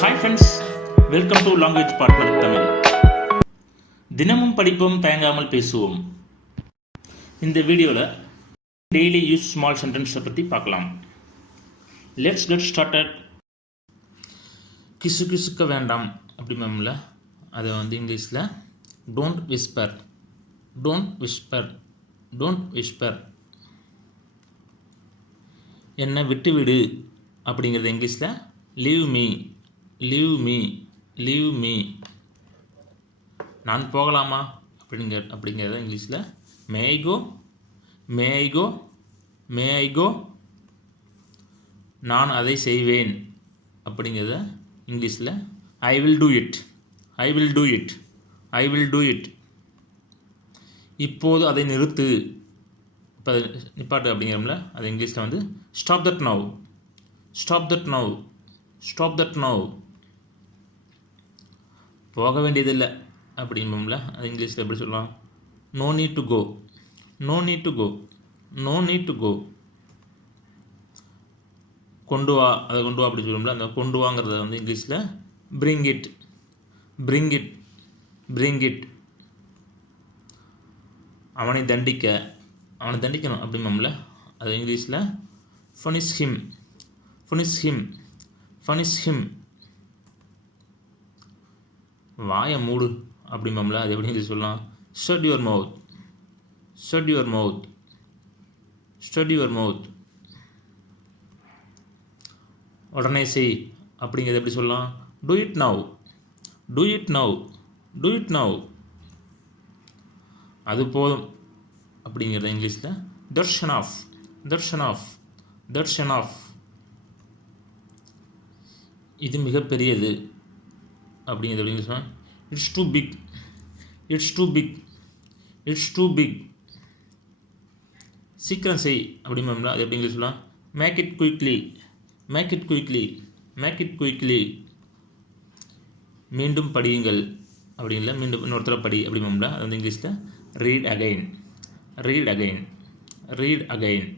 Hi friends, welcome to language partner Tamil. தினமும் படிப்போம், தயங்காமல் பேசுவோம். இந்த வீடியோவில் டெய்லி யூஸ் ஸ்மால் சென்டென்ஸை பற்றி பார்க்கலாம். Let's get started. கிசு கிசுக்க வேண்டாம் அப்படிம்ல, அதை இங்கிலீஷில் don't whisper, don't whisper, don't whisper. என்னை விட்டு விடு அப்படிங்கிறது இங்கிலீஷில் leave me, leave me, leave me. நான் போகலாமா அப்படிங்கிறத இங்கிலீஷில் மே ஐ கோ, மே ஐ கோ, மே ஐ கோ. நான் அதை செய்வேன் அப்படிங்கிறத இங்கிலீஷில் I will do it, I will do it, I will do it. இப்போது அதை நிறுத்து, இப்போ நிப்பாட்டு அப்படிங்கிறோம்ல, அது இங்கிலீஷில் stop that now, stop that now, stop that now. போக வேண்டியதில்லை அப்படிம்போம்ல, அது இங்கிலீஷில் எப்படி சொல்லலாம்? No need to go, no need to go, no need to go. கொண்டு வா, அதை கொண்டு வா அப்படி சொல்லுவோம்ல, அந்த கொண்டு வாங்கிறத இங்கிலீஷில் bring it, bring it, bring it. அவனை தண்டிக்க, அவனை தண்டிக்கணும் அப்படிம்போம்ல, அது இங்கிலீஷில் punish him, punish him, punish him. வாயை மூடு அப்படிம்போம்ல, அது எப்படி இங்கிலீஷ் சொல்லலாம்? Shut your mouth, shut your mouth, shut your mouth. உடனே செய் அப்படிங்கிறது எப்படி சொல்லலாம்? Do it now, do it now, do it now. அது போதும் அப்படிங்கிறத இங்கிலீஷில் that's enough, that's enough, that's enough. இது மிகப்பெரியது அப்படிங்கிறது எப்படி சொன்னால் it's too big, it's too big, it's too big. சீக்கிரம் செய் அப்படிம்போம்ல, அது எப்படி சொல்லலாம்? Make it quickly, make it quickly, make it quickly. மீண்டும் படியுங்கள் அப்படிங்கள, மீண்டும் இன்னொருத்தர படி அப்படிம்போம்ல, அது இங்கிலீஷில் read again, read again, read again.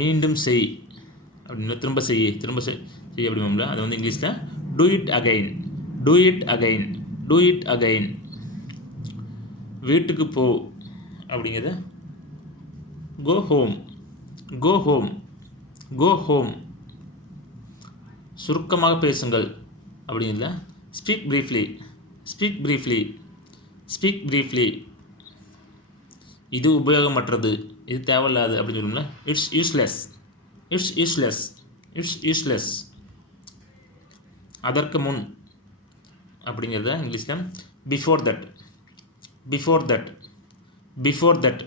மீண்டும் செய் அப்படின்னா திரும்ப செய், திரும்ப செய் அப்படிம்போம்ல, அது இங்கிலீஷில் do it again, do it again, do it again. வீட்டுக்கு போ அப்படிங்கிறத go home, go home, go home. சுருக்கமாக பேசுங்கள் அப்படிங்கிறத speak briefly, speak briefly, speak briefly. இது உபயோகமற்றது, இது தேவையில்லாது அப்படின்னு சொல்லணும்ல, it's useless, it's useless, it's useless. அதற்கு முன் அப்படிங்கிறத இங்கிலீஷில் before that, before that, before that.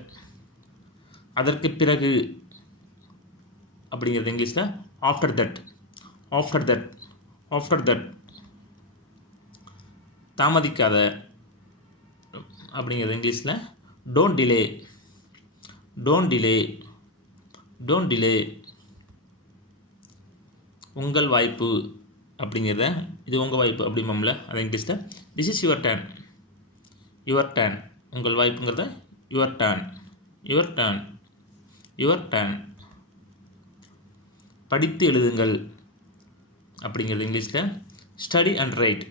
அதற்கு பிறகு அப்படிங்கிறது இங்கிலீஷில் after that, after that, after that. தாமதிக்காத அப்படிங்கிறது இங்கிலீஷில் don't delay, don't delay, don't delay. உங்கள் வாய்ப்பு அப்படிங்கிறத இது உங்கள் வாய்ப்பு அப்படிம்போம்ல, அது இங்கிலீஷில் this is your turn, your turn. உங்கள் வாய்ப்புங்கிறத your turn, your turn, your turn. படித்து எழுதுங்கள் அப்படிங்கிறது இங்கிலீஷில் study and write,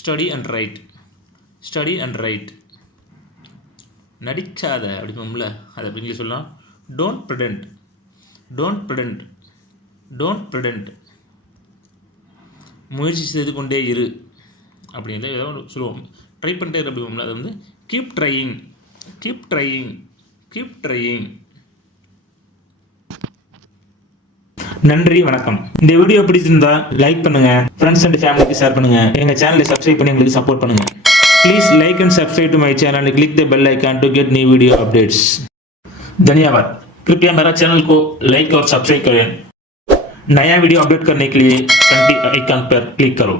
study and write, study and write. நடிக்காத அப்படிம்போம்ல, அது அப்படி இங்கிலீஷ் சொல்லலாம் don't pretend, don't pretend, don't pretend. முயற்சி செய்து கொண்டே இரு அப்படிங்கிறத ஏதோ சொல்லுவோம், ட்ரை பண்ணிட்டே இரு அப்படிம்போம்ல, அது keep trying, keep trying, keep trying. நன்றி, வணக்கம். இந்த வீடியோ பிடிச்சிருந்தா லைக் பண்ணுங்க, ஃப்ரெண்ட்ஸ் அண்ட் ஃபேமிலிக்கு ஷேர் பண்ணுங்க, எங்க சேனலை சப்ஸ்கிரைப் பண்ணி எங்களுக்கு சப்போர்ட் பண்ணுங்க. Please like and subscribe to my channel and click the bell icon to get new video updates. धन्यवाद. कृपया मेरा चैनल को लाइक और सब्सक्राइब करें. नया वीडियो अपडेट करने के लिए घंटी आइकन पर क्लिक करो.